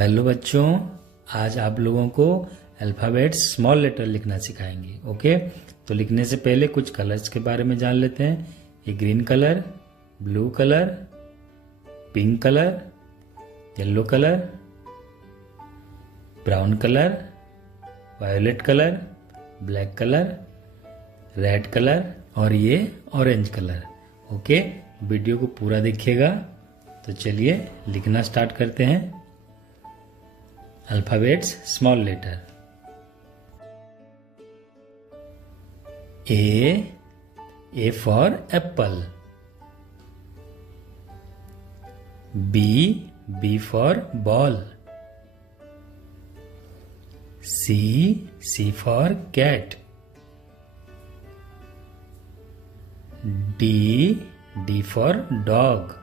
Hello बच्चों, आज आप लोगों को अल्फ़ाबेट स्मॉल लेटर लिखना सिखाएंगे। ओके, तो लिखने से पहले कुछ कलर्स के बारे में जान लेते हैं। ये green colour, blue colour, pink colour, yellow colour, brown colour, violet colour, black colour, red colour और ये ऑरेंज कलर। ओके, वीडियो को पूरा देखिएगा। तो चलिए लिखना स्टार्ट करते हैं। Alphabets small letter. A for apple. B for ball. C for cat. D for dog.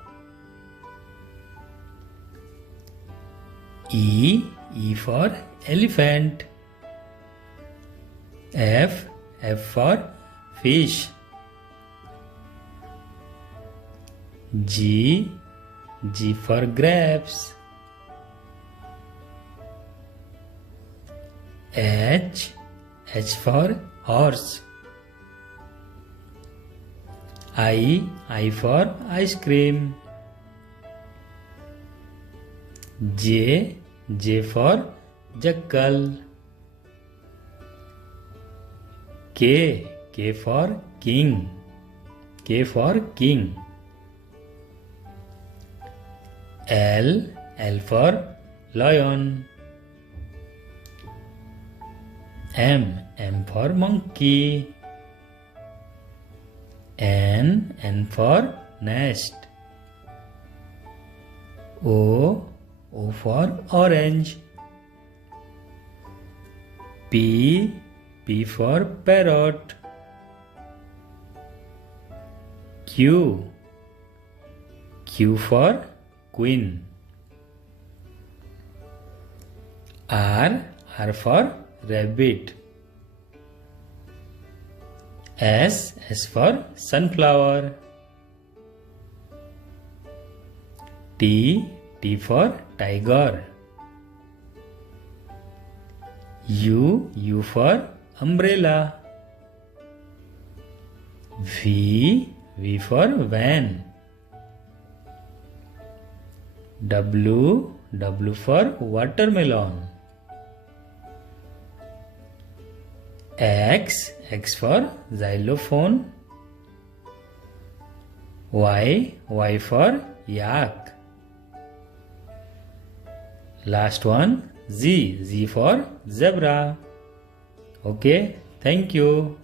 E for elephant. F for fish. G for grapes. H for horse. I for ice cream. J for jackal. K for king. K for king. L for lion. M for monkey. N for nest. O for orange. P for parrot. Q for queen. R for rabbit. S for sunflower. T for tiger. U for umbrella. V for van. W for watermelon. X for xylophone. Y for yak. Last one, Z for zebra. Okay, thank you.